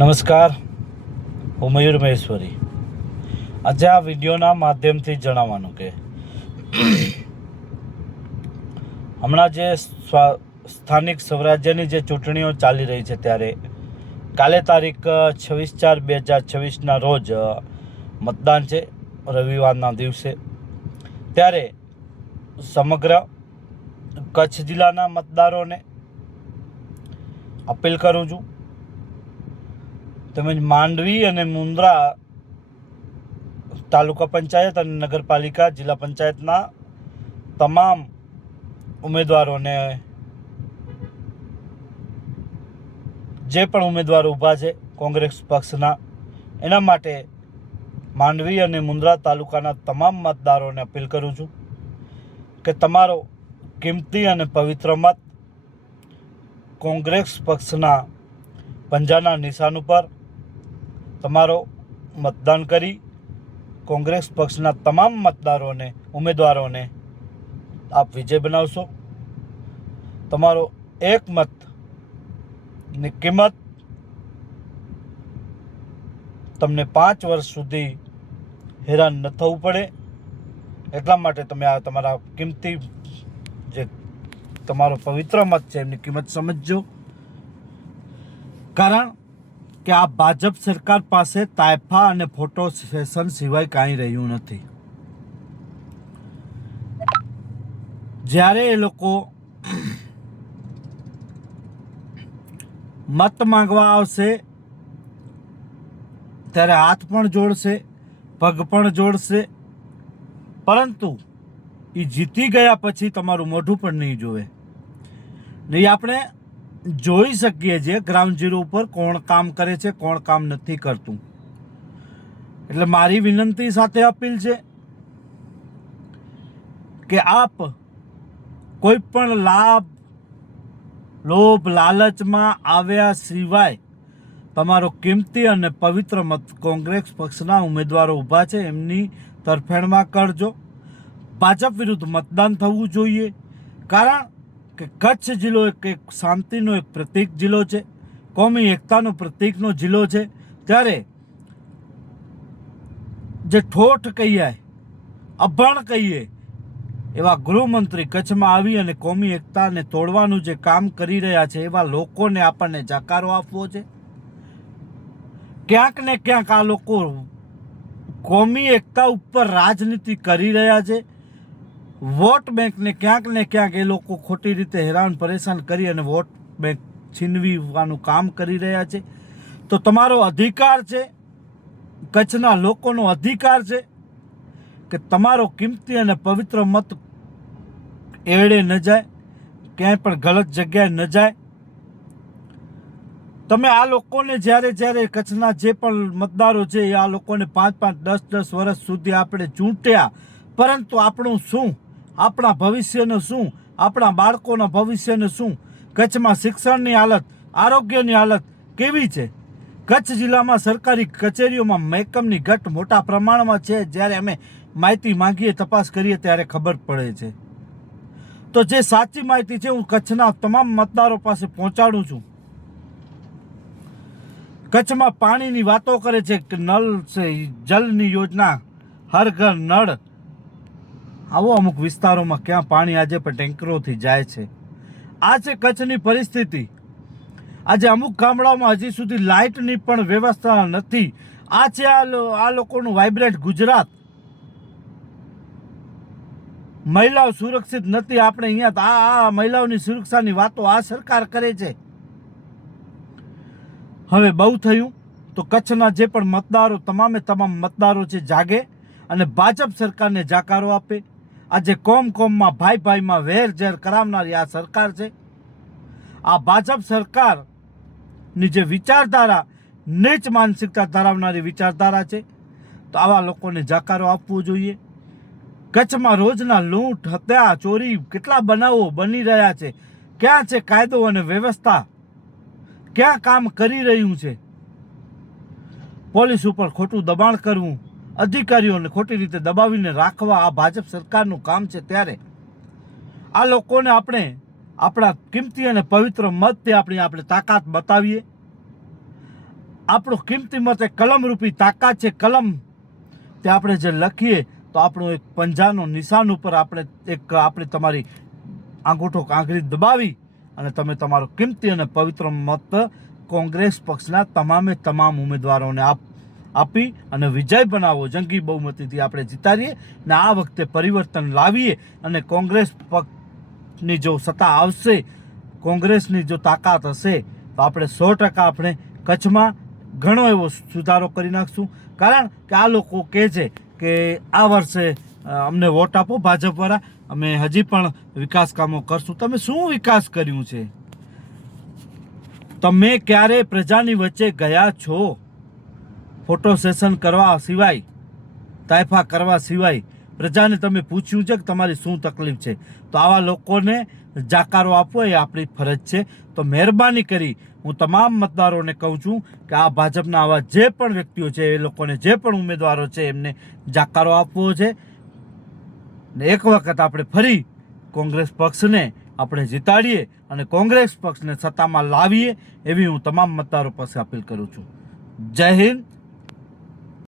નમસ્કાર, હું મયુર મહેશ્વરી. આજે આ વિડીયોના માધ્યમથી જણાવવાનું કે હમણાં જે સ્થાનિક સ્વરાજ્યની જે ચૂંટણીઓ ચાલી રહી છે ત્યારે કાલે તારીખ 26/4/2026ના રોજ મતદાન છે, રવિવારના દિવસે. ત્યારે સમગ્ર કચ્છ જિલ્લાના મતદારોને અપીલ કરું છું, તેમજ માંડવી અને મુન્દ્રા તાલુકા પંચાયત અને નગરપાલિકા જિલ્લા પંચાયતના તમામ ઉમેદવારોને, જે પણ ઉમેદવારો ઊભા છે કોંગ્રેસ પક્ષના, એના માટે માંડવી અને મુન્દ્રા તાલુકાના તમામ મતદારોને અપીલ કરું છું કે તમારો કિંમતી અને પવિત્ર મત કોંગ્રેસ પક્ષના પંજાના નિશાન ઉપર તમારો મતદાન કરી કોંગ્રેસ પક્ષના તમામ ઉમેદવારોને આપ વિજય બનાવશો. તમારો એક મતની કિંમત તમને 5 વર્ષ સુધી હેરાન ન થવું પડે, એટલા માટે તમે આ તમારા કિંમતી જે તમારો પવિત્ર મત છે એમની કિંમત સમજજો. કારણ કે આ ભાજપ સરકાર પાસે તાયફા અને ફોટો સેશન સિવાય કાંઈ રહ્યું નથી. જ્યારે એ લોકો મત માંગવા આવશે ત્યારે હાથ પણ જોડશે, પગ પણ જોડશે, પરંતુ એ જીતી ગયા પછી તમારું મોઢું પણ નહીં જોવે. નહીં આપણે જોઈ શકીએ છીએ ગ્રાઉન્ડ ઝીરો ઉપર કોણ કામ કરે છે, કોણ કામ નથી કરતું. એટલે મારી વિનંતી સાથે અપીલ છે કે આપ કોઈ પણ લાભ, લોભ, લાલચમાં આવ્યા સિવાય તમારો કિંમતી અને પવિત્ર મત કોંગ્રેસ પક્ષના ઉમેદવારો ઊભા છે એમની તરફેણમાં કરજો. ભાજપ વિરુદ્ધ મતદાન થવું જોઈએ, કારણ કે કચ્છ જિલ્લો એક શાંતિનો એક પ્રતીક જિલ્લો છે, કોમી એકતાનો પ્રતીકનો જિલ્લો છે. ત્યારે જે ઠોઠ કહીએ, અભણ કહીએ એવા ગૃહમંત્રી કચ્છમાં આવી અને કોમી એકતાને તોડવાનું જે કામ કરી રહ્યા છે એવા લોકોને આપણને જાકારો આપવો છે. ક્યાંક ને ક્યાંક આ લોકો કોમી એકતા ઉપર રાજનીતિ કરી રહ્યા છે. વોટ બેંકને ક્યાંક ને ક્યાંક એ લોકો ખોટી રીતે હેરાન પરેશાન કરી અને વોટ બેંક છીનવીવાનું કામ કરી રહ્યા છે. તો તમારો અધિકાર છે, કચ્છના લોકોનો અધિકાર છે કે તમારો કિંમતી અને પવિત્ર મત એવડે ન જાય, ક્યાંય પણ ગલત જગ્યાએ ન જાય. તમે આ લોકોને જ્યારે કચ્છના જે પણ મતદારો છે એ આ લોકોને 5-5, 10-10 વર્ષ સુધી આપણે ચૂંટ્યા, પરંતુ આપણું શું, આપણા ભવિષ્યનું શું, આપણા બાળકોના ભવિષ્યનું શું? કચ્છમાં શિક્ષણની હાલત, આરોગ્યની હાલત કેવી છે? કચ્છ જિલ્લામાં સરકારી કચેરીઓમાં મહેકમની ઘટ મોટા પ્રમાણમાં છે. જ્યારે અમે માહિતી માંગીએ, તપાસ કરીએ ત્યારે ખબર પડે છે. તો જે સાચી માહિતી છે હું કચ્છના તમામ મતદારો પાસે પહોંચાડું છું. કચ્છમાં પાણીની વાતો કરે છે કે નળ છે, જલની યોજના, હર ઘર નળ. આવો અમુક વિસ્તારોમાં ક્યાં પાણી આજે પણ ટેન્કરોથી જાય છે. આ છે કચ્છની પરિસ્થિતિ. આજે અમુક ગામડાઓમાં હજી સુધી લાઇટની પણ વ્યવસ્થા નથી. આ છે આ લોકોનું વાઇબ્રન્ટ ગુજરાત. મહિલાઓ સુરક્ષિત નથી. આપણે અહીંયા આ મહિલાઓની સુરક્ષાની વાતો આ સરકાર કરે છે. હવે બહુ થયું. તો કચ્છના જે પણ મતદારો, તમામ મતદારો છે, જાગે અને ભાજપ સરકારને જાકારો આપે. આજે કોમમાં, ભાઈમાં વેર ઝેર કરાવનારી આ સરકાર છે. આ ભાજપ સરકારની જે વિચારધારા, નીચ માનસિકતા ધરાવનારી વિચારધારા છે, તો આવા લોકોને જાકારો આપવો જોઈએ. કચ્છમાં રોજના લૂંટ, હત્યા, ચોરી કેટલા બનાવો બની રહ્યા છે. ક્યાં છે કાયદો અને વ્યવસ્થા? ક્યાં કામ કરી રહ્યું છે? પોલીસ ઉપર ખોટું દબાણ કરવું, અધિકારીઓને ખોટી રીતે દબાવીને રાખવા આ ભાજપ સરકારનું કામ છે. ત્યારે આ લોકોને આપણે આપણા કિંમતી અને પવિત્ર મતથી આપણે તાકાત બતાવીએ. આપણો કિંમતી મત એ કલમરૂપી તાકાત છે. કલમ તે આપણે જે લખીએ તો આપણું એક પંજાનો નિશાન ઉપર આપણે તમારી આંગળી દબાવી અને તમે તમારો કિંમતી અને પવિત્ર મત કોંગ્રેસ પક્ષના તમામ ઉમેદવારોને આપી અને વિજય બનાવો. જંગી બહુમતીથી આપણે જીતાડીએ ને આ વખતે પરિવર્તન લાવીએ અને કોંગ્રેસ પક્ષની જો સત્તા આવશે, કોંગ્રેસની જો તાકાત હશે તો આપણે 100% આપણે કચ્છમાં ઘણો એવો સુધારો કરી નાખશું. કારણ કે આ લોકો કહે છે કે આ વર્ષે અમને વોટ આપો ભાજપવાળા, અમે હજી પણ વિકાસ કામો કરશું. તમે શું વિકાસ કર્યું છે? તમે ક્યારે પ્રજાની વચ્ચે ગયા છો? ફોટો સેશન કરવા સિવાય, તાયફા કરવા સિવાય પ્રજાને તમે પૂછ્યું છે કે તમારી શું તકલીફ છે? તો આવા લોકોને જાકારો આપવો એ આપણી ફરજ છે. તો મહેરબાની કરી હું તમામ મતદારોને કહું છું કે આ ભાજપના આવા જે પણ વ્યક્તિઓ છે, એ લોકોને જે પણ ઉમેદવારો છે એમને જાકારો આપવો છે ને એક વખત આપણે ફરી કોંગ્રેસ પક્ષને આપણે જીતાડીએ અને કોંગ્રેસ પક્ષને સત્તામાં લાવીએ એવી હું તમામ મતદારો પાસે અપીલ કરું છું. જય હિન્દ,